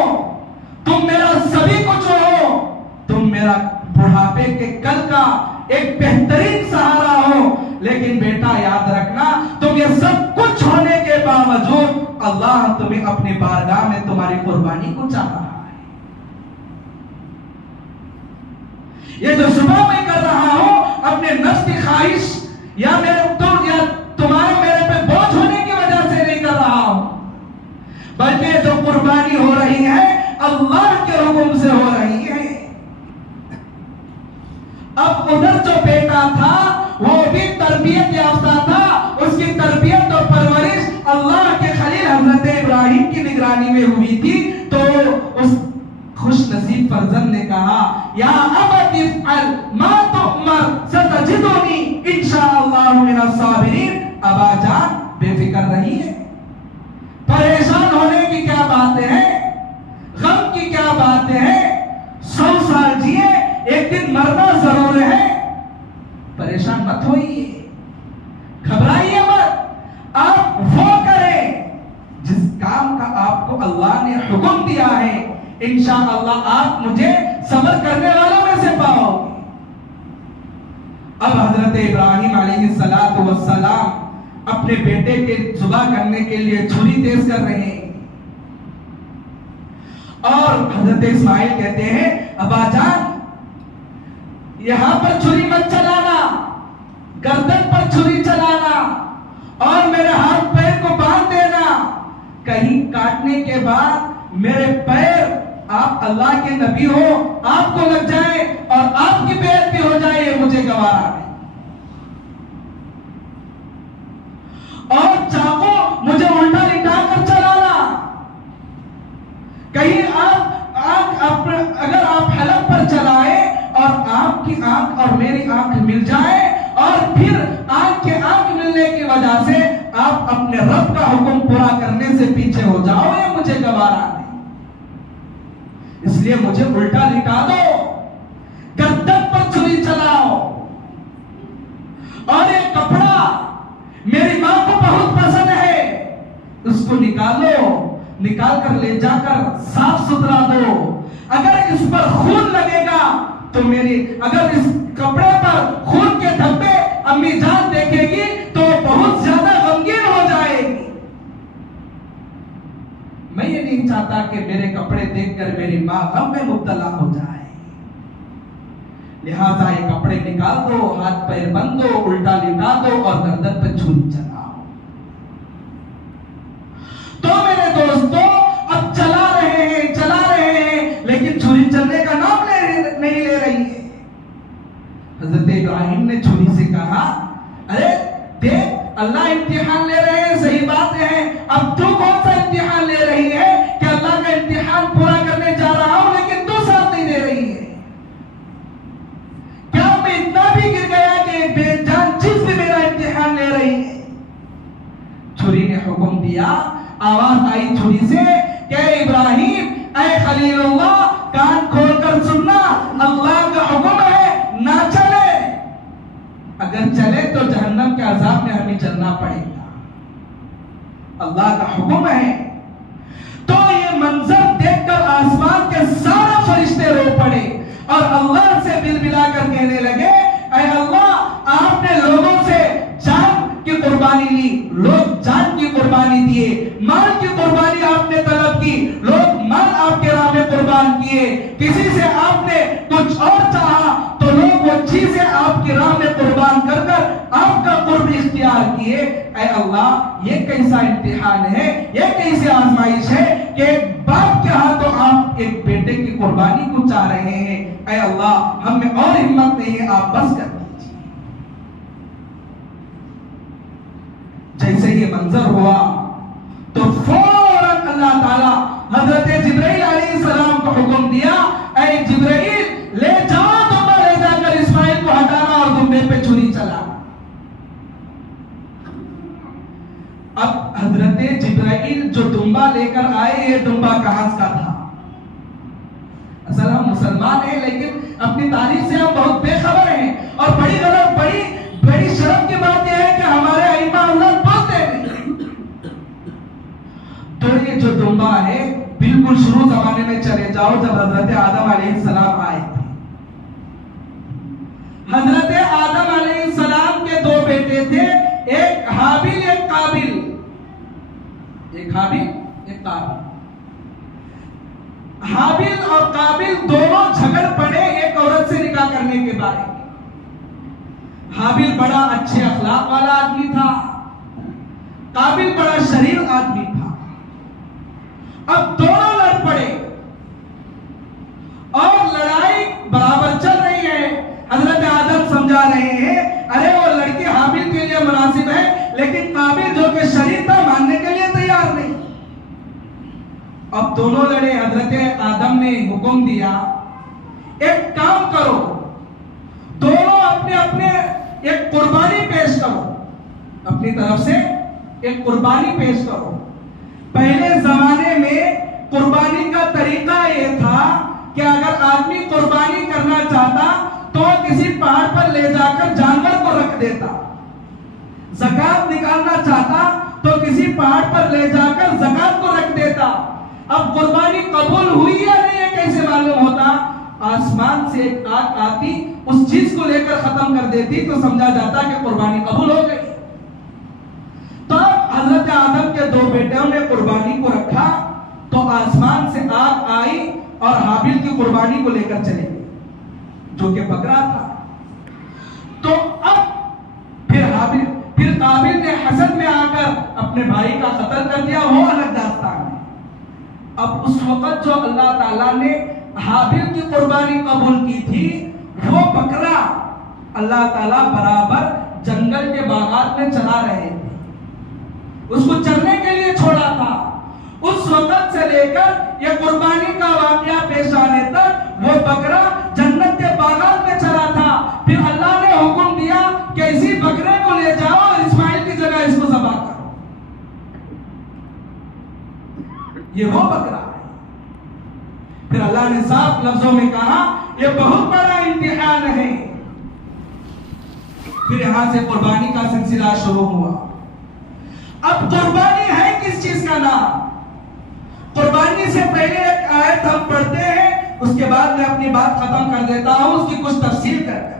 तुम मेरा सभी कुछ हो, तुम मेरा बुढ़ापे के कल का एक बेहतरीन सहारा हो, लेकिन बेटा याद रखना, तुम ये सब कुछ होने के बावजूद अल्लाह तुम्हें अपनी बारगाह में तुम्हारी कुर्बानी को चाह रहा है। ये जो सुबह मैं कर रहा हूं अपने नफ्स की ख्वाहिश या तुम्हारे मेरे पे बोझ होने की वजह से नहीं कर रहा हूं, बल्कि जो कुर्बानी हो रही है अल्लाह के हुक्म से हो रही है। अब उधर जो बेटा था वो भी तरबियत याफ्ता था, उसकी तरबियत और परवरिश अल्लाह के खलील हजरत इब्राहिम की निगरानी में हुई थी। तो उस खुश नसीब फर्जंद ने कहा, या अबती इफ़अल मा तुअमर सतजिदुनी इंशाअल्लाहु मिनस साबिरीन। अबा जान बेफिक्र रहिए, परेशान होने की क्या बातें हैं, गम की क्या बातें हैं, 100 साल जिए, एक दिन मरना जरूर है, परेशान मत होइए, घबराइए मत। आप वो करें जिस काम का आपको अल्लाह ने हुक्म दिया है, इंशाअल्लाह आप मुझे सब्र करने वालों में से पाओगे। अब हजरत इब्राहिम अलैहिस्सलातु वस्सलाम अपने बेटे के ज़ुबा करने के लिए छुरी तेज कर रहे हैं और हजरत इस्माइल कहते हैं, अब्बा जान यहां पर छुरी मत चलाना, गर्दन पर छुरी चलाना और मेरे हाथ पैर को बांध देना, कहीं काटने के बाद मेरे पैर, आप अल्लाह के नबी हो, आपको लग जाए और आपकी बेइज्जती हो जाए, ये मुझे गवारा नहीं। और चाकू मुझे उल्टा लिटा कर चलाना, कहीं अगर आप हलक पर चलाए और आपकी आंख और मेरी आंख मिल जाए और फिर आंख के आंख मिलने की वजह से आप अपने रब का हुक्म पूरा करने से पीछे हो जाओ, ये मुझे गवारा नहीं। इसलिए मुझे उल्टा लिटा दो, गर्दन पर छुरी चलाओ और ये कपड़ा मेरी मां को बहुत पसंद है, उसको निकालो, निकाल कर ले जाकर साफ सुथरा दो। अगर इस पर खून लगेगा तो अगर इस कपड़े पर खून के धब्बे अम्मी जान देखेगी तो बहुत ज्यादा गमगीन हो जाएगी। मैं ये नहीं चाहता कि मेरे कपड़े देखकर मेरी मां गम में मुब्तला हो जाए, लिहाजा ये कपड़े निकाल दो, हाथ पैर बंद दो, उल्टा लिटा दो और गर्दन पर छुरी चलाओ। तो मेरे दोस्तों, अब चला रहे हैं लेकिन छुरी चलने का नाम नहीं ले रही है। हजरत इब्राहिम ने छुरी से कहा, अरे देख अल्लाह इम्तिहान ले रहे हैं, सही बात है, अब तू कौन सा इम्तिहान ले रही है कि अल्लाह का इम्तिहान पूरा करने जा रहा हूं लेकिन तू साथ नहीं दे रही है। क्या मैं इतना भी गिर गया कि बेजान चीज भी मेरा इम्तिहान ले रही है। छुरी किया, आवाज आई छुरी से कि इब्राहिम ऐ खलीलुल्लाह कान खोलकर सुनना, अल्लाह का हुक्म है ना चले, अगर चले तो जहन्नम के अजाब में हमें चलना पड़ेगा, अल्लाह का हुक्म है। तो ये मंजर देखकर आसमान के सारे फरिश्ते रो पड़े और अल्लाह से बिलबिला कर कहने लगे, ऐ अल्लाह आपने लोगों से जान की कुर्बानी ली, लोग जान की कुर्बानी दिए, माल की कुर्बानी आपने तलब की, लोग माल आपके राह में कुर्बान किए, किसी से आपने कुछ और चाहा तो लोग वो चीजें आपकी राह में कुर्बान कर कर आपका कुर्ब इख्तियार किए। ऐ अल्लाह ये कैसा इम्तिहान है, ये कैसी आजमाइश है कि एक बाप के हाथों आप एक बेटे की कुर्बानी को चाह रहे हैं। ऐ अल्लाह हम में और हिम्मत नहीं है, आप बस कर दीजिए। जैसे ये मंजर हुआ तो फौरन अल्लाह ताला हजरत जिब्राइल अलैहिस्सलाम को हुक्म दिया, ऐ जिब्राइल ले जाओ दुम्बा ले जाकर इस्माइल को हटाना और दुम्बे पे छुरी चला। अब हजरत जिब्राइल जो दुम्बा लेकर आए, ये दुम्बा कहां का था? असल हम मुसलमान हैं लेकिन अपनी तारीख से हम बहुत बेखबर हैं और बड़ी गलत बड़ी शर्म की बात यह है कि हमारे अइम्मा औलाद बोलते हैं। तो ये जो दुम्बा है बिल्कुल शुरू जमाने में चले जाओ जब हजरत आदम अलैहिस्सलाम आए थे। हजरत आदम अलैहिस्सलाम के दो बेटे थे, एक हाबिल एक काबिल, एक हाबिल एक काबिल। हाबिल और काबिल दोनों झगड़ पड़े एक औरत से निकाह करने के बारे में। हाबिल बड़ा अच्छे अखलाक वाला आदमी था, काबिल बड़ा शरीफ आदमी था। अब दोनों लड़ पड़े और लड़ाई बराबर चल रही है। हजरत आदम समझा रहे हैं, अरे वो लड़की हाबिल के लिए मुनासिब है, लेकिन काबिल जो कि शरीफ था मानने के लिए तैयार नहीं। अब दोनों लड़े। हजरत आदम ने हुक्म दिया, एक काम करो, दोनों अपने अपने एक कुर्बानी पेश करो, अपनी तरफ से एक कुर्बानी पेश करो। पहले जमाने में कुर्बानी का तरीका यह था कि अगर आदमी कुर्बानी करना चाहता तो किसी पहाड़ पर ले जाकर जानवर को रख देता, ज़कात निकालना चाहता तो किसी पहाड़ पर ले जाकर ज़कात को रख देता। अब कुर्बानी कबूल हुई या नहीं है कैसे मालूम होता? आसमान से एक आग आती, उस चीज को लेकर खत्म कर देती तो समझा जाता कि कुर्बानी कबूल हो गई। तो अब हजरत आदम के दो बेटों ने कुर्बानी को रखा तो आसमान से आग आई और हाबिल की कुर्बानी को लेकर चले गए, जो कि बकरा था। तो अब फिर काबिल ने हसद में आकर अपने भाई का कत्ल कर दिया, वो अलग दास्तान है। अब उस वक्त जो अल्लाह ताला ने हाबिल की कुर्बानी कबूल की थी, वो बकरा अल्लाह ताला बराबर जंगल के बागात में चला रहे थे, उसको चरने के लिए छोड़ा था। उस वक्त से लेकर ये कुर्बानी का वाकया पेश आने तक वो बकरा जन्नत के बागात में चला था। फिर अल्लाह ने हुक्म दिया कि इसी बकरे को ले जाओ और इस्माइल की जगह इसको ज़बह करो। ये वो बकरा है। फिर अल्लाह ने साफ लफ्जों में कहा, यह बहुत बड़ा इम्तिहान है। फिर यहां से कुर्बानी का सिलसिला शुरू हुआ। अब कुर्बानी है किस चीज का नाम? कुर्बानी से पहले एक आयत हम पढ़ते हैं, उसके बाद मैं अपनी बात खत्म कर देता हूं, उसकी कुछ तफसील करकर।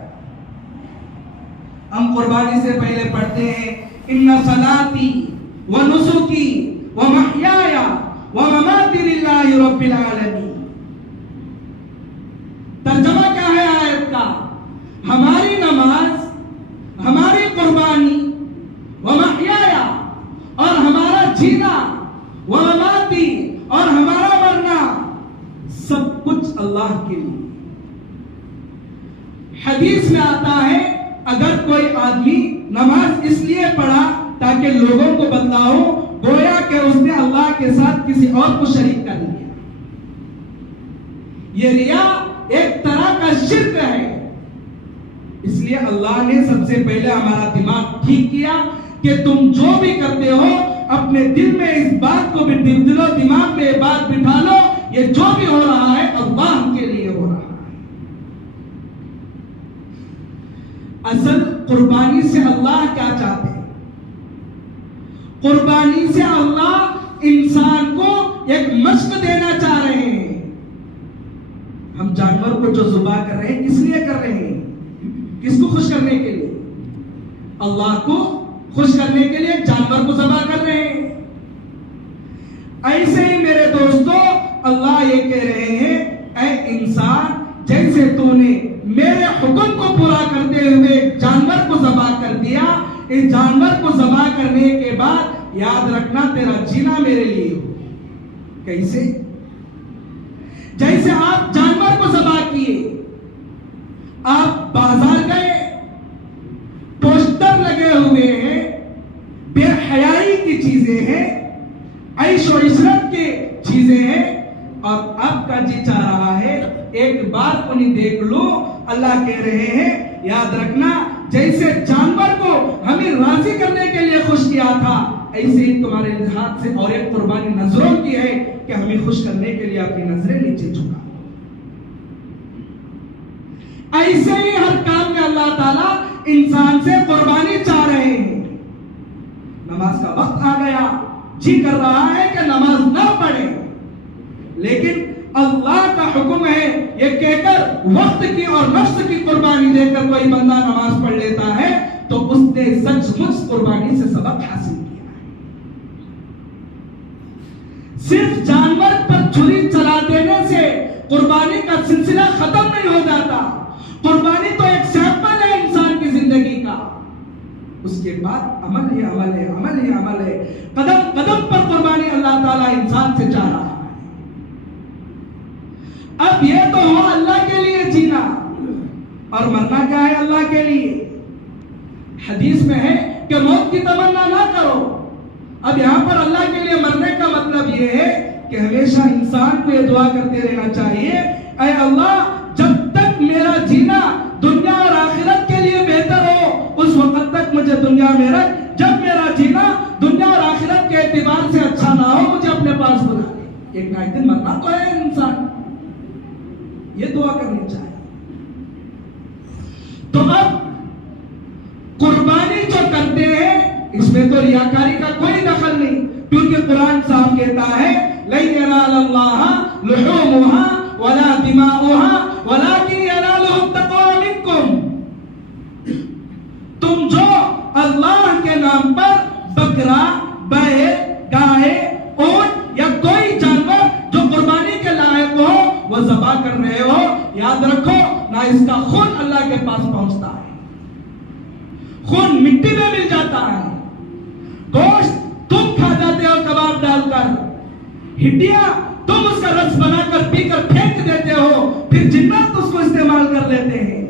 हम कुर्बानी से पहले पढ़ते हैं, इन्ना सलाती व नुसुकी व महयाया व ममाती लिल्लाहि रब्बिल आलमीन। तर्जुमा क्या है आयत का? हमारी नमाज, हमारी कुर्बानी, व महयाया और हमारा जीना, व ममाती और हमारा मरना, सब कुछ अल्लाह के लिए। हदीस में आता है, अगर कोई आदमी नमाज इसलिए पढ़ा ताकि लोगों को बतलाओ, गोया कि उसने अल्लाह के साथ किसी और को शरीक कर लिया। ये रिया एक तरह का शिर्क है। इसलिए अल्लाह ने सबसे पहले हमारा दिमाग ठीक किया कि तुम जो भी करते हो अपने दिल में इस बात को भी, दिलो दिमाग में ये बात बिठा लो, ये जो भी हो रहा है अल्लाह के लिए हो रहा है। असल कुर्बानी से अल्लाह क्या चाहते हैं? कुर्बानी से अल्लाह इंसान को एक मश्क देना चाह रहे हैं। हम जानवर को जो जुबा कर रहे हैं किस लिए कर रहे हैं? किसको खुश करने के लिए? अल्लाह को खुश करने के लिए जानवर को ज़बा कर रहे हैं। ऐसे ही मेरे दोस्तों अल्लाह ये कह रहे हैं, ऐ इंसान, जैसे तूने मेरे हुक्म को पूरा करते हुए जानवर को ज़बा कर दिया, इस जानवर को ज़बा करने के बाद याद रखना तेरा जीना मेरे लिए हो। कैसे? जैसे आप जानवर को ज़बा किए, आप बाजार गए, पोस्टर लगे हुए हैं, बेहयाई की चीजें हैं, ऐशो इशरत की चीजें हैं, और आपका जी चाह रहा है एक बार उन्हें देख लो। अल्लाह कह रहे हैं याद रखना, जैसे जानवर को हमें राजी करने के लिए खुश किया था, ऐसे ही तुम्हारे हाथ से और एक कुर्बानी नजरों की है कि हमें खुश करने के लिए अपनी नजरें नीचे झुका। ऐसे ही हर काम में अल्लाह ताला इंसान से कुर्बानी चाह रहे हैं। नमाज का वक्त आ गया, जी कर रहा है कि नमाज ना पढ़े, लेकिन अल्लाह का हुक्म है ये कहकर वक्त की और नफ्स की कुर्बानी देकर कोई बंदा नमाज पढ़ लेता है तो उसने सचमुच कुर्बानी से सबक हासिल किया है। सिर्फ जानवर पर छुरी चला देने से कुर्बानी का सिलसिला खत्म नहीं हो जाता। कुर्बानी तो एक सैंपल है इंसान की जिंदगी का, उसके बाद अमल ही अमल है, अमल ही अमल है। कदम कदम पर कुर्बानी अल्लाह ताला इंसान से चाह रहा है। अब ये तो हो अल्लाह के लिए जीना, और मरना क्या है? अल्लाह के लिए। हदीस में है कि मौत की तमन्ना ना करो। अब यहां पर अल्लाह के लिए मरने का मतलब ये है कि हमेशा इंसान को ये दुआ करते रहना चाहिए, ऐ अल्लाह, जब तक मेरा जीना दुनिया और आखिरत के लिए बेहतर हो उस वक्त तक मुझे दुनिया में रख। जब मेरा जीना दुनिया और आखिरत के एतबार से अच्छा ना हो, मुझे अपने पास बुला ले। एक ना एक दिन मरना तो है इंसान, ये दुआ करनी चाहिए। तो अब कुर्बानी जो करते हैं इसमें तो रियाकारी का कोई दखल नहीं, क्योंकि कुरान साफ कहता है लन यनालल्लाह लुहूमुहा वला दिमाउहा वलाकिन यनालुहु तक़वा मिनकुम। तुम जो अल्लाह के नाम पर बकरा, बैल, गाय, ऊंट या कोई जानवर जो कुर्बानी के लायक हो वो ज़बा कर रहे हो, याद रखो ना इसका खून अल्लाह के पास पहुंचता है। खून मिट्टी में मिल जाता है, गोश्त तुम खा जाते हो कबाब डालकर, हिड्डियां तुम उसका रस बनाकर पीकर फेंक देते हो, फिर जिन्नात उसको इस्तेमाल कर लेते हैं।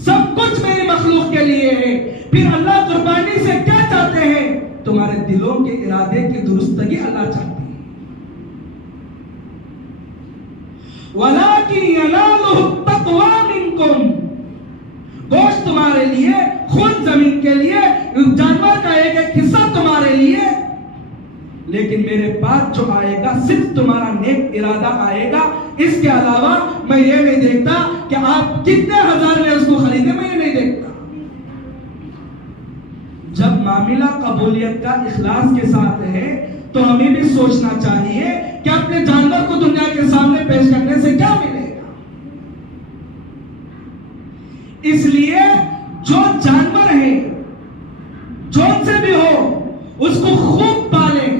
सब कुछ मेरी मखलूक के लिए है। फिर अल्लाह कुर्बानी से क्या चाहते हैं? तुम्हारे दिलों के इरादे की दुरुस्तगी अल्लाह चाहते हैं। वलाकिन यनालुहु तक़वा मिनकुम, गोश्त तुम्हारे लिए, खून जमीन के लिए, जानवर का एक एक हिस्सा तुम्हारे लिए, लेकिन मेरे पास जो आएगा सिर्फ तुम्हारा नेक इरादा आएगा। इसके अलावा मैं ये नहीं देखता कि आप कितने हजार में उसको खरीदे, मैं ये नहीं देखता। जब मामला कबूलियत का इखलास के साथ है तो हमें भी सोचना चाहिए कि अपने जानवर को दुनिया के सामने पेश करने से क्या मिलेगा। इसलिए जो जानवर है, जो से भी हो, उसको खूब पालें,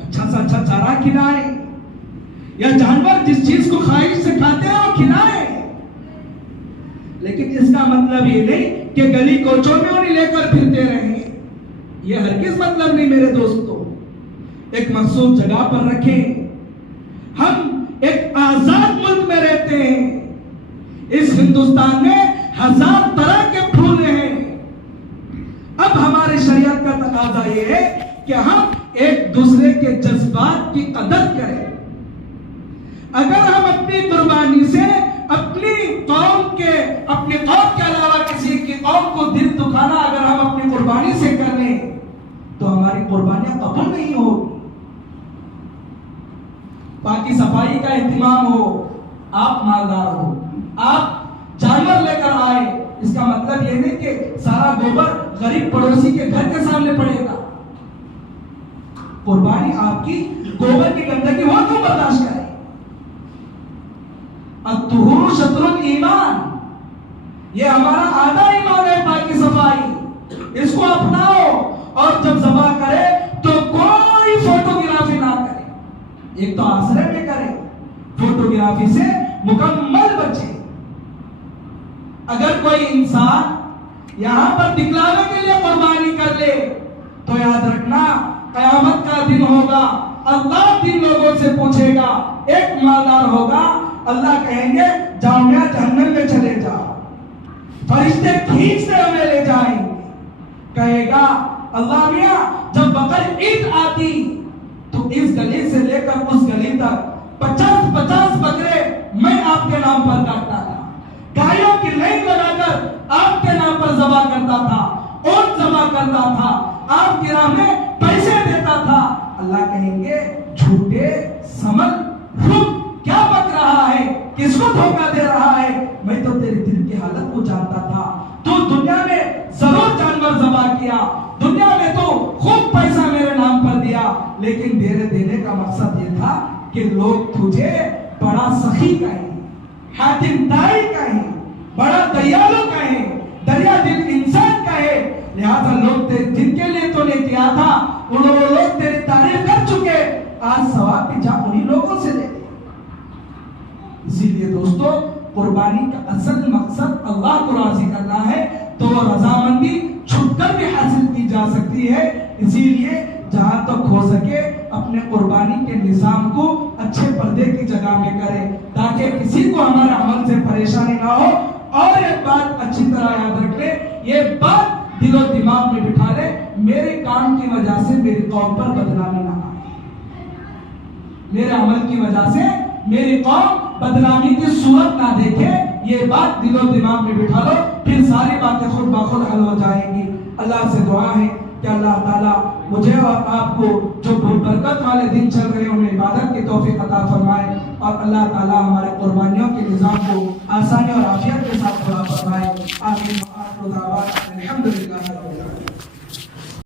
अच्छा सा अच्छा चारा खिलाएं, या जानवर जिस चीज को ख्वाहिश से खाते हैं वो खिलाएं। लेकिन इसका मतलब ये नहीं कि गली कोचों में उन्हें लेकर फिरते रहें, ये हरगिज मतलब नहीं मेरे दोस्तों। एक मखसूस जगह पर रखें। हम एक आजाद मुल्क में रहते हैं। इस हिंदुस्तान में हजार तरह के फूल हैं। अब हमारे शरीयत का तकाजा ये है कि हम एक दूसरे के जज्बात की कदर करें। अगर हम अपनी कुर्बानी से अपनी कौम के अलावा किसी की कौम को दिल दुखाना अगर हम अपनी कुर्बानी से कर लें तो हमारे कुर्बानियां कबूल नहीं होगी। बाकी सफाई का एहतिमाम हो, आप मालदार हो, आप जानवर लेकर आए, इसका मतलब यह नहीं कि सारा गोबर गरीब पड़ोसी के घर के सामने पड़ेगा। कुर्बानी आपकी गोबर की गंदगी हो तो बर्दाश्त करें। अत्तुहुर शत्रुल ईमान, ये हमारा आधा ईमान है। बाकी सफाई इसको अपनाओ और जब ज़बह करे तो कोई फोटोग्राफी ना करे। एक तो आसरे में करे, फोटोग्राफी से मुकम्मल बचे। अगर कोई इंसान यहां पर दिखलावे के लिए कुर्बानी कर ले तो याद रखना कयामत का दिन होगा, अल्लाह 3 लोगों से पूछेगा। एक मालदार होगा, अल्लाह कहेंगे जाओ मियां जहन्नम में चले जाओ, फरिश्ते खींच से हमें ले जाएंगे। कहेगा अल्लाह मियां जब बकर ईद आती तो इस गली से लेकर उस गली तक 50-50 बकरे मैं आपके नाम पर काटता था, गायों की लाइन लगाकर आपके नाम पर ज़बह करता था, ऊंट ज़बह करता था, आपकी राह में पैसे देता था। अल्लाह कहेंगे झूठे समझ रुक, क्या बक रहा है, किसको धोखा दे रहा है, मैं तो तेरे दिल की हालत को जानता था। तू दुनिया में जरूर जानवर ज़बह किया, दुनिया में तो खूब पैसा मेरे नाम पर दिया, लेकिन देने का मकसद ये था कि लोग तुझे बड़ा सखी कहें, हातिम ताई कहें, बड़ा दयालु कहें, दरिया दिल इंसान कहे। लिहाजा लोग जिनके लिए तूने किया था वो लोग तेरी तारीफ कर चुके, आज सवाब भी जा उन्हीं लोगों से ले। इसीलिए दोस्तों कुर्बानी का असल मकसद अल्लाह को राजी करना है, तो वो रजामंदी छुपकर भी हासिल की जा सकती है। इसीलिए जहां तक हो सके अपने कुर्बानी के निजाम को अच्छे पर्दे की जगह में करें, ताकि किसी को हमारे अमल से परेशानी ना हो। और एक बात अच्छी तरह याद रख ले, ये बात दिलो दिमाग में बिठा ले, मेरे काम की वजह से मेरी कौम पर बदनामी ना आए, मेरे अमल की वजह से मेरी कौम बदनामी की सूरत ना देखे। ये बात दिलो दिमाग में बिठा लो, फिर सारी बातें खुद ब खुद हल हो जाएंगी। अल्लाह से दुआ है कि अल्लाह ताला मुझे और आपको जो बरकत वाले दिन चल रहे हैं उन्हें इबादत की तौफीक अता फरमाए, और अल्लाह ताला हमारे कुर्बानियों के निज़ाम को आसानी और आफियत के साथ पूरा फरमाए। आमीन। अल्हम्दुलिल्लाह।